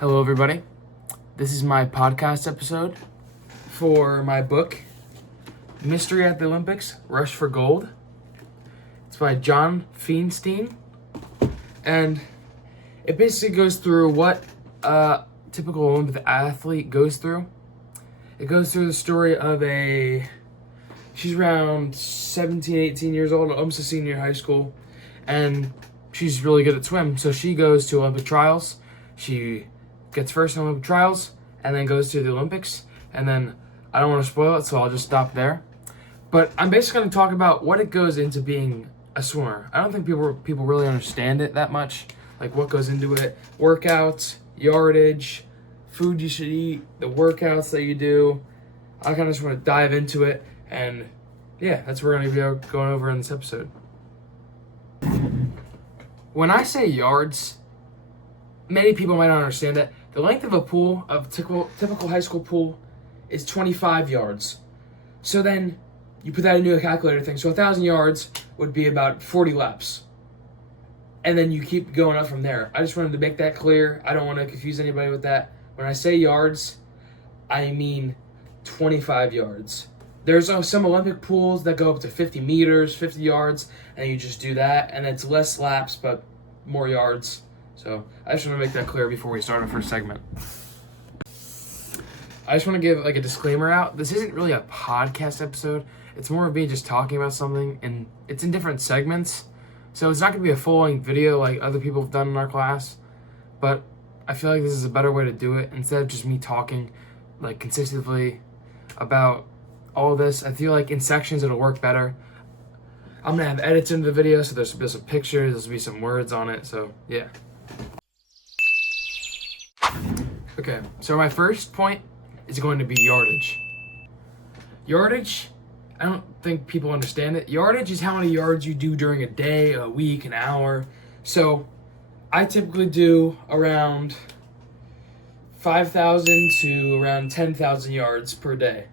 Hello, everybody. This is my podcast episode for my book, Mystery at the Olympics, Rush for Gold. It's by John Feinstein, and it basically goes through what a typical Olympic athlete goes through. It goes through the story of she's around 17, 18 years old, almost a senior in high school, and she's really good at swim, so she goes to Olympic trials. She gets first in Olympic trials, and then goes to the Olympics, and then I don't want to spoil it, so I'll just stop there. But I'm basically going to talk about what it goes into being a swimmer. I don't think people really understand it that much, like what goes into it. Workouts, yardage, food you should eat, the workouts that you do. I kind of just want to dive into it, and yeah, that's what we're going to be going over in this episode. When I say yards, many people might not understand it. The length of a pool, of typical high school pool, is 25 yards. So then you put that into a calculator thing. So 1,000 yards would be about 40 laps. And then you keep going up from there. I just wanted to make that clear. I don't want to confuse anybody with that. When I say yards, I mean 25 yards. There's some Olympic pools that go up to 50 meters, 50 yards, and you just do that. And it's less laps, but more yards. So I just want to make that clear before we start our first segment. I just want to give like a disclaimer out. This isn't really a podcast episode. It's more of me just talking about something, and it's in different segments. So it's not going to be a full-length video like other people have done in our class. But I feel like this is a better way to do it. Instead of just me talking like consistently about all this, I feel like in sections it'll work better. I'm going to have edits into the video, so there's some pictures, there'll be some words on it, so yeah. Okay, so my first point is going to be yardage. Yardage, I don't think people understand it. Yardage is how many yards you do during a day, a week, an hour. So I typically do around 5,000 to around 10,000 yards per day.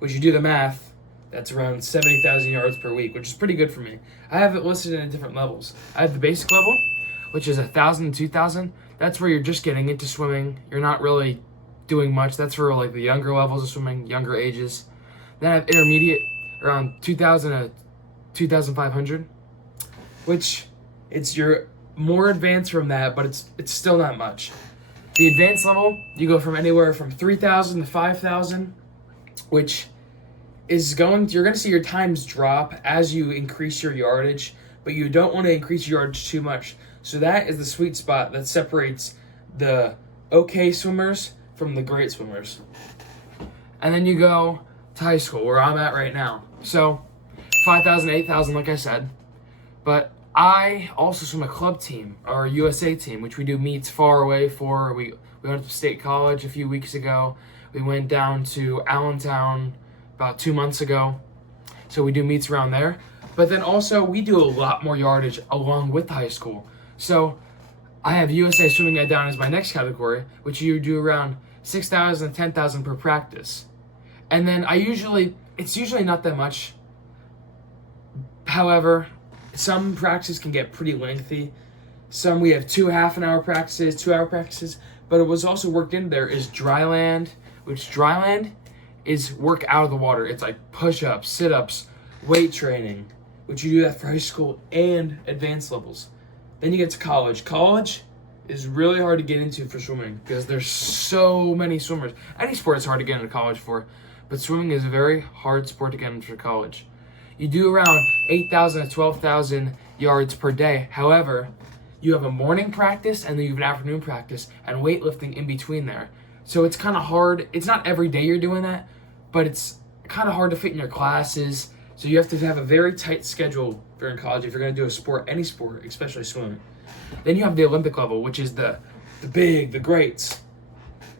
Which you do the math, that's around 70,000 yards per week, which is pretty good for me. I have it listed in different levels. I have the basic level, which is 1,000 to 2,000. That's where you're just getting into swimming. You're not really doing much. That's for like the younger levels of swimming, younger ages. Then I have intermediate, around 2,000 to 2,500, which you're more advanced from that, but it's still not much. The advanced level, you go from anywhere from 3,000 to 5,000, which is you're going to see your times drop as you increase your yardage, but you don't want to increase your yardage too much. So that is the sweet spot that separates the okay swimmers from the great swimmers. And then you go to high school, where I'm at right now. So 5,000, 8,000, like I said. But I also swim a club team, or a USA team, which we do meets far away for. We went to State College a few weeks ago. We went down to Allentown about 2 months ago. So we do meets around there. But then also we do a lot more yardage along with high school. So I have USA swimming that down as my next category, which you do around 6,000, 10,000 per practice. And then it's usually not that much. However, some practices can get pretty lengthy. Some we have 2 half-an-hour practices, 2-hour practices. But what was also worked in there is dry land, which dry land is work out of the water. It's like push-ups, sit-ups, weight training, which you do that for high school and advanced levels. Then you get to college. College is really hard to get into for swimming because there's so many swimmers. Any sport is hard to get into college for, but swimming is a very hard sport to get into college. You do around 8,000 to 12,000 yards per day. However, you have a morning practice and then you have an afternoon practice and weightlifting in between there. So it's kind of hard. It's not every day you're doing that, but it's kind of hard to fit in your classes. So you have to have a very tight schedule if you're in college, if you're going to do a sport, any sport, especially swimming. Then you have the Olympic level, which is the greats.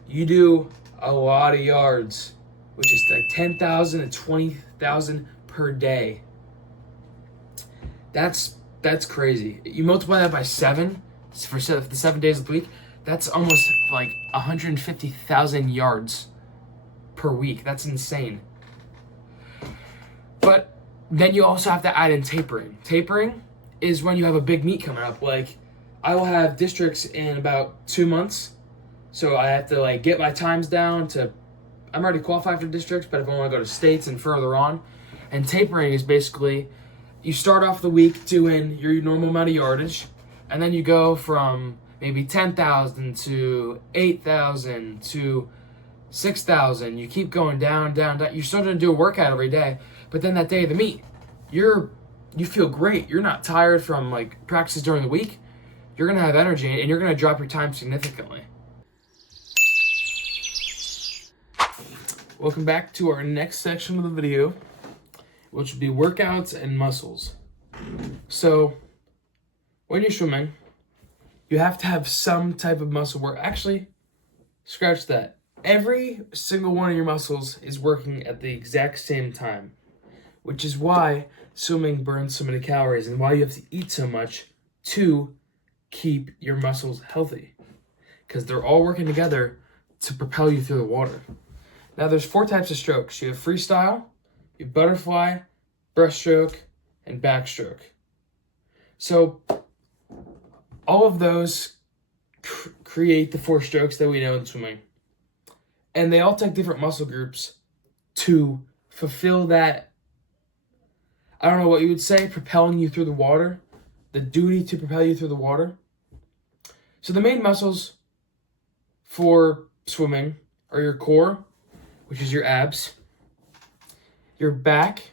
You do a lot of yards, which is like 10,000 to 20,000 per day. That's crazy. You multiply that by 7 for the 7 days of the week. That's almost like 150,000 yards per week. That's insane. But then you also have to add in tapering. Tapering is when you have a big meet coming up. Like, I will have districts in about 2 months. So I have to like get my times down to, I'm already qualified for districts, but if I want to go to states and further on. And tapering is basically, you start off the week doing your normal amount of yardage, and then you go from maybe 10,000 to 8,000 to 6,000. You keep going down, down, down. You're still going to do a workout every day, but then that day of the meet, you feel great. You're not tired from like practices during the week. You're going to have energy, and you're going to drop your time significantly. Welcome back to our next section of the video, which will be workouts and muscles. So when you're swimming, you have to have some type of muscle work. Actually, scratch that. Every single one of your muscles is working at the exact same time, which is why swimming burns so many calories and why you have to eat so much to keep your muscles healthy, because they're all working together to propel you through the water. Now there's 4 types of strokes. You have freestyle, you have butterfly, breaststroke, and backstroke. So all of those create the 4 strokes that we know in swimming. And they all take different muscle groups to fulfill that, I don't know what you would say, propelling you through the water, the duty to propel you through the water. So the main muscles for swimming are your core, which is your abs, your back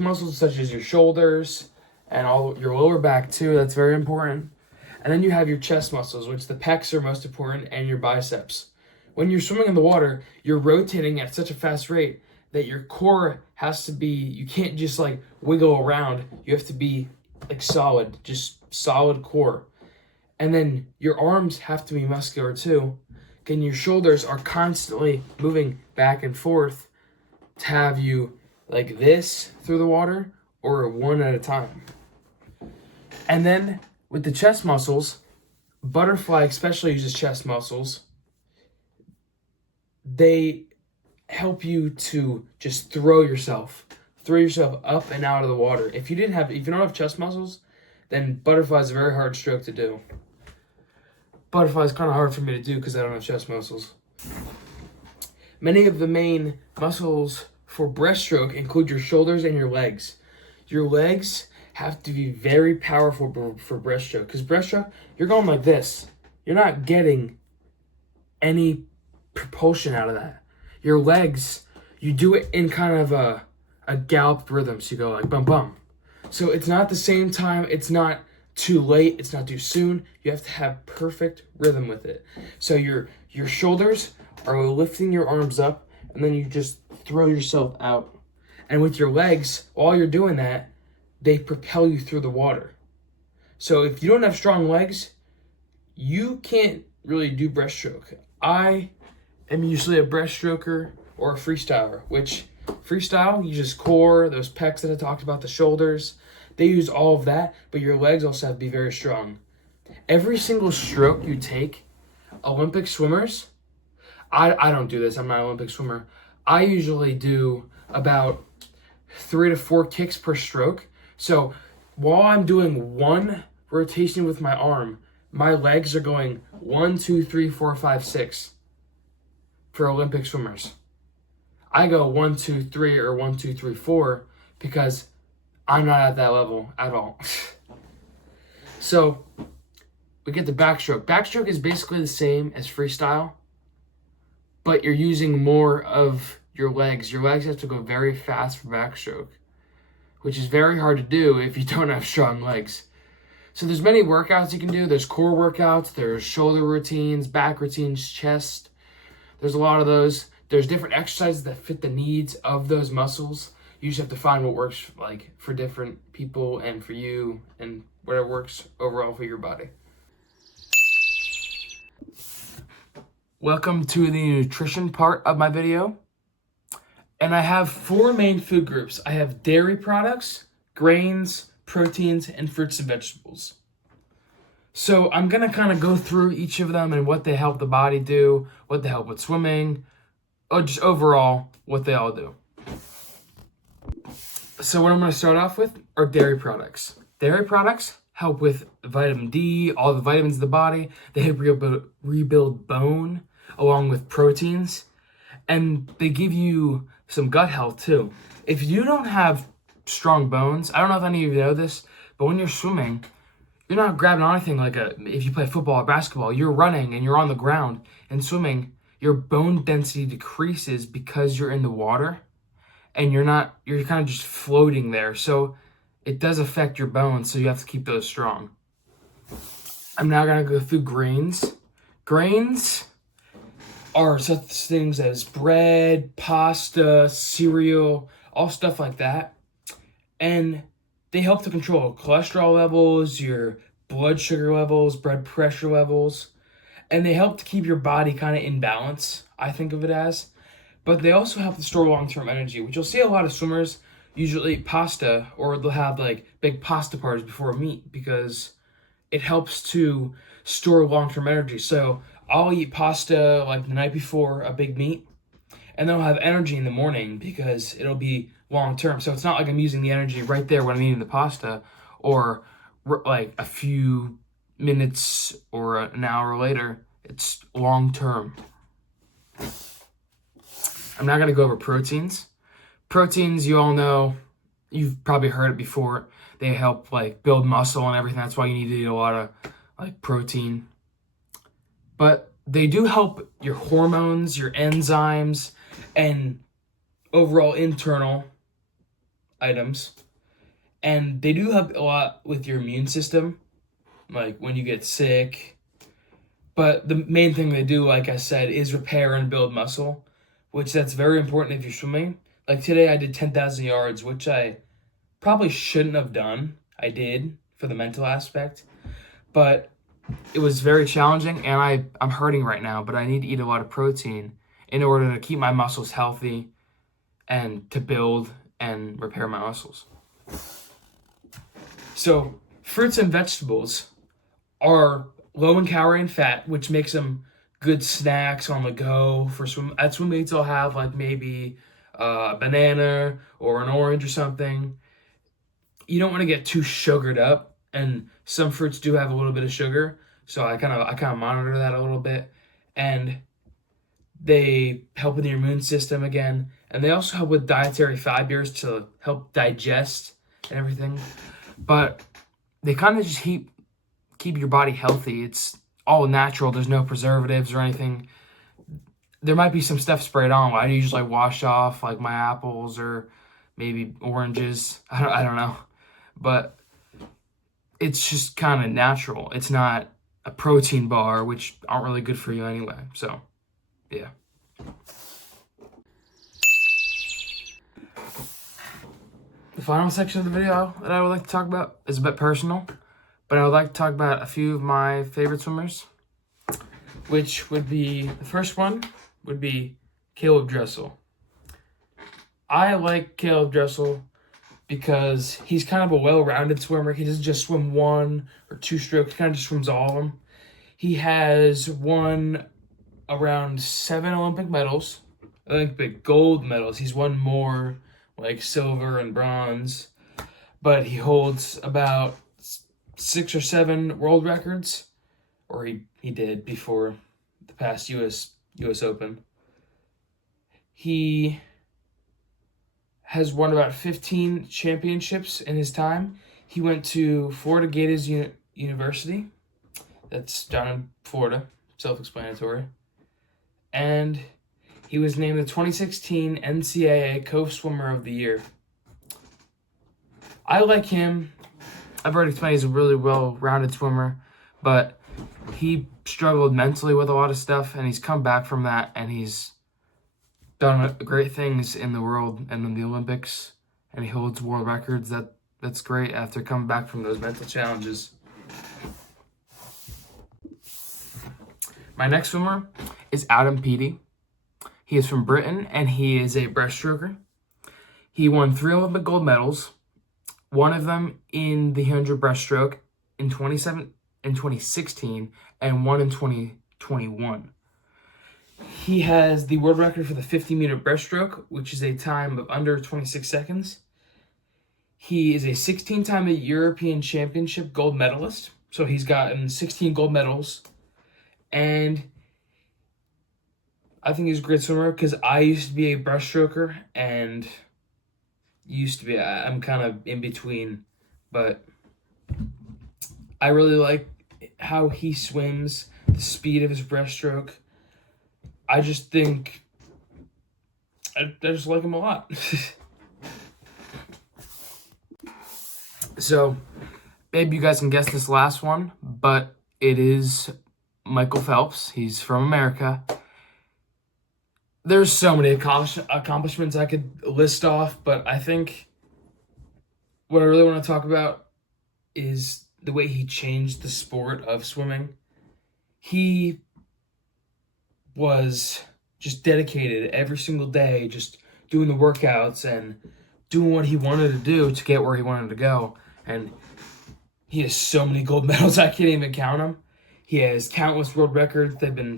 muscles such as your shoulders and all your lower back too, that's very important. And then you have your chest muscles, which the pecs are most important, and your biceps. When you're swimming in the water, you're rotating at such a fast rate that your core has to be, you can't just like wiggle around. You have to be like solid, just solid core. And then your arms have to be muscular too. And your shoulders are constantly moving back and forth to have you like this through the water or one at a time. And then with the chest muscles, butterfly especially uses chest muscles. They help you to just throw yourself up and out of the water. If you don't have chest muscles, then butterfly is a very hard stroke to do. Butterfly is kind of hard for me to do because I don't have chest muscles. Many of the main muscles for breaststroke include your shoulders and your legs. Your legs have to be very powerful for breaststroke, because breaststroke, you're going like this. You're not getting any propulsion out of that. Your legs, you do it in kind of a galloped rhythm, so you go like bum bum. So it's not the same time, it's not too late, it's not too soon. You have to have perfect rhythm with it. So your shoulders are lifting your arms up, and then you just throw yourself out. And with your legs, while you're doing that, they propel you through the water. So if you don't have strong legs, you can't really do breaststroke. I am usually a breaststroker or a freestyler, which freestyle uses core, those pecs that I talked about, the shoulders. They use all of that, but your legs also have to be very strong. Every single stroke you take, Olympic swimmers, I don't do this, I'm not an Olympic swimmer. I usually do about 3 to 4 kicks per stroke. So while I'm doing one rotation with my arm, my legs are going 1, 2, 3, 4, 5, 6 for Olympic swimmers. I go 1, 2, 3 or 1, 2, 3, 4 because I'm not at that level at all. So we get the backstroke. Backstroke is basically the same as freestyle, but you're using more of your legs. Your legs have to go very fast for backstroke, which is very hard to do if you don't have strong legs. So there's many workouts you can do. There's core workouts, there's shoulder routines, back routines, chest. There's a lot of those. There's different exercises that fit the needs of those muscles. You just have to find what works like for different people and for you and whatever works overall for your body. Welcome to the nutrition part of my video. And I have 4 main food groups. I have dairy products, grains, proteins, and fruits and vegetables. So I'm going to kind of go through each of them and what they help the body do, what they help with swimming, or just overall what they all do. So what I'm going to start off with are dairy products. Dairy products help with vitamin D, all the vitamins of the body. They help rebuild bone along with proteins. And they give you some gut health too. If you don't have strong bones, I don't know if any of you know this, but when you're swimming, you're not grabbing on anything if you play football or basketball, you're running and you're on the ground. And swimming, your bone density decreases because you're in the water and you're kind of just floating there. So it does affect your bones, so you have to keep those strong. I'm now gonna go through grains. Grains are such things as bread, pasta, cereal, all stuff like that. And they help to control cholesterol levels, your blood sugar levels, blood pressure levels, and they help to keep your body kind of in balance, I think of it as. But they also help to store long-term energy, which you'll see a lot of swimmers usually eat pasta, or they'll have like big pasta parties before a meet because it helps to store long-term energy. So I'll eat pasta like the night before a big meet, and then I'll have energy in the morning because it'll be long-term. So it's not like I'm using the energy right there when I'm eating the pasta, or like a few minutes or an hour later. It's long-term. I'm not gonna go over proteins. Proteins, you all know, you've probably heard it before. They help like build muscle and everything. That's why you need to eat a lot of like protein. But they do help your hormones, your enzymes, and overall internal items. And they do help a lot with your immune system, like when you get sick. But the main thing they do, like I said, is repair and build muscle, which that's very important if you're swimming. Like today I did 10,000 yards, which I probably shouldn't have done. I did for the mental aspect, but it was very challenging, and I'm hurting right now, but I need to eat a lot of protein in order to keep my muscles healthy and to build and repair my muscles. So fruits and vegetables are low in calorie and fat, which makes them good snacks on the go for swim. At swim meets, I'll have like maybe a banana or an orange or something. You don't want to get too sugared up, and some fruits do have a little bit of sugar, so I kind of monitor that a little bit. And they help with your immune system again, and they also help with dietary fibers to help digest and everything. But they kind of just keep your body healthy. It's all natural. There's no preservatives or anything. There might be some stuff sprayed on. I usually wash off like my apples or maybe oranges. I don't know. But it's just kind of natural. It's not a protein bar, which aren't really good for you anyway. So, yeah. The final section of the video that I would like to talk about is a bit personal, but I would like to talk about a few of my favorite swimmers, which would be, the first one would be Caleb Dressel. I like Caleb Dressel because he's kind of a well-rounded swimmer. He doesn't just swim one or two strokes. He kind of just swims all of them. He has won around 7 Olympic medals, Olympic gold medals. He's won more like silver and bronze, but he holds about 6 or 7 world records, or he did before the past US Open. He has won about 15 championships in his time. He went to Florida Gators University. That's down in Florida, self-explanatory. And he was named the 2016 NCAA Co-Swimmer of the Year. I like him. I've already explained he's a really well-rounded swimmer, but he struggled mentally with a lot of stuff, and he's come back from that, and he's done great things in the world and in the Olympics, and he holds world records. That's great after coming back from those mental challenges. My next swimmer is Adam Peaty. He is from Britain, and he is a breaststroker. He won 3 Olympic gold medals, one of them in the 100 breaststroke in 2016, and one in 2021. He has the world record for the 50-meter breaststroke, which is a time of under 26 seconds. He is a 16-time European Championship gold medalist. So he's gotten 16 gold medals. And I think he's a great swimmer because I used to be a breaststroker and I'm kind of in between. But I really like how he swims, the speed of his breaststroke. I just think I just like him a lot. So maybe you guys can guess this last one, but it is Michael Phelps. He's from America. There's so many accomplishments I could list off, but I think what I really want to talk about is the way he changed the sport of swimming. He was just dedicated every single day, just doing the workouts and doing what he wanted to do to get where he wanted to go. And he has so many gold medals, I can't even count them. He has countless world records.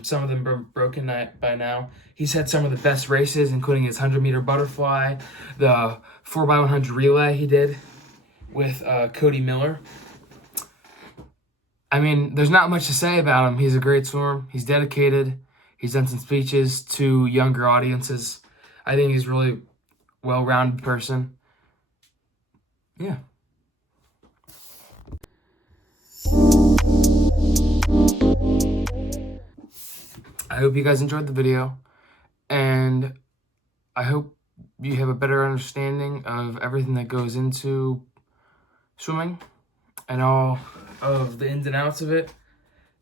Some of them been broken by now. He's had some of the best races, including his 100-meter butterfly, the 4x100 relay he did with Cody Miller. I mean, there's not much to say about him. He's a great swimmer. He's dedicated. He's done some speeches to younger audiences. I think he's a really well-rounded person. Yeah. I hope you guys enjoyed the video, and I hope you have a better understanding of everything that goes into swimming and all of the ins and outs of it.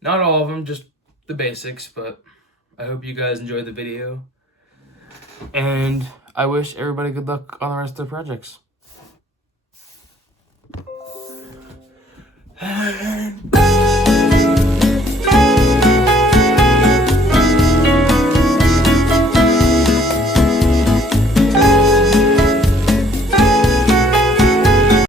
Not all of them, just the basics, but I hope you guys enjoyed the video, and I wish everybody good luck on the rest of their projects.